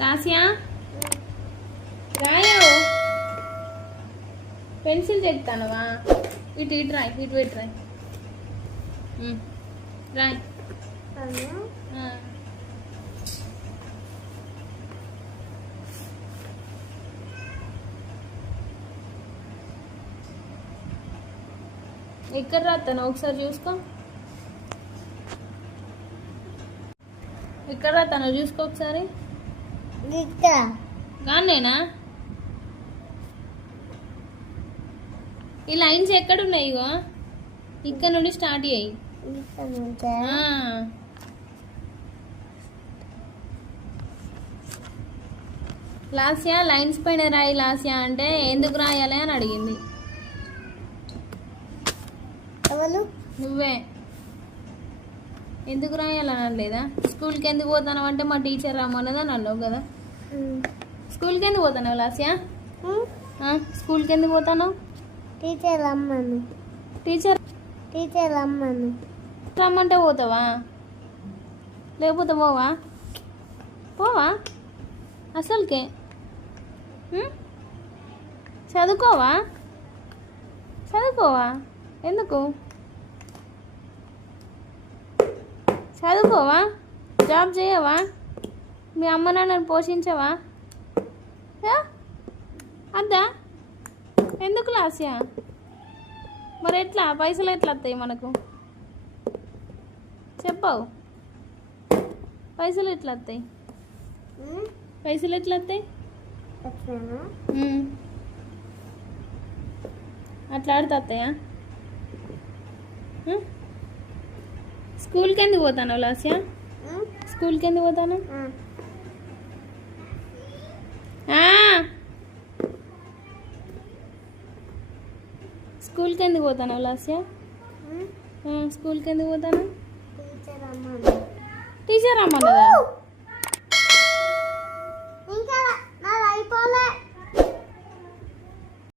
Lasya రాయో pencil చెప్తానవా ఇటు ఇటు రాయి ఇటు ఇటు రాయి రాయ్ ఎక్కడ రాస్తాను ఒకసారి చూసుకో ఎక్కడ రాస్తాను చూసుకో ఒకసారి గానేనా ఈ లైన్స్ ఎక్కడున్నాయి ఇగో ఇక్కడ నుండి స్టార్ట్ అయ్యాయి లాస్యా లైన్స్ పైన రాయి లాస్యా అంటే ఎందుకు రాయాలి అని అడిగింది నువ్వే ఎందుకు రాయాలని అనలేదా స్కూల్కి ఎందుకు పోతాను అంటే మా టీచర్ రమ్మన్నది అని అన్నావు కదా స్కూల్కి ఎందుకు పోతాను లాస్యా స్కూల్కి ఎందుకు పోతాను టీచర్ రమ్మను టీచర్ రమ్మను రమ్మంటే పోతావా లేకపోతే పోవా పోవా అసలుకే చదువుకోవా చదువుకోవా ఎందుకు చదువుకోవా జాబ్ చేయవా మీ అమ్మ నాన్నని పోషించవా అద్దా ఎందుకు లాస్యా మరి ఎట్లా పైసలు ఎట్లా వస్తాయి మనకు చెప్పవు పైసలు ఎట్లా వస్తాయి పైసలు ఎట్లా వస్తాయి అట్లా ఆడితే వస్తాయా స్కూల్కి ఎందుకు పోతాను లాస్యా స్కూల్కి ఎందుకు పోతాను స్కూల్కి ఎందుకు పోతాను లాస్యా స్కూల్కి ఎందుకు పోతాను టీచర్ రమ్మన్నదా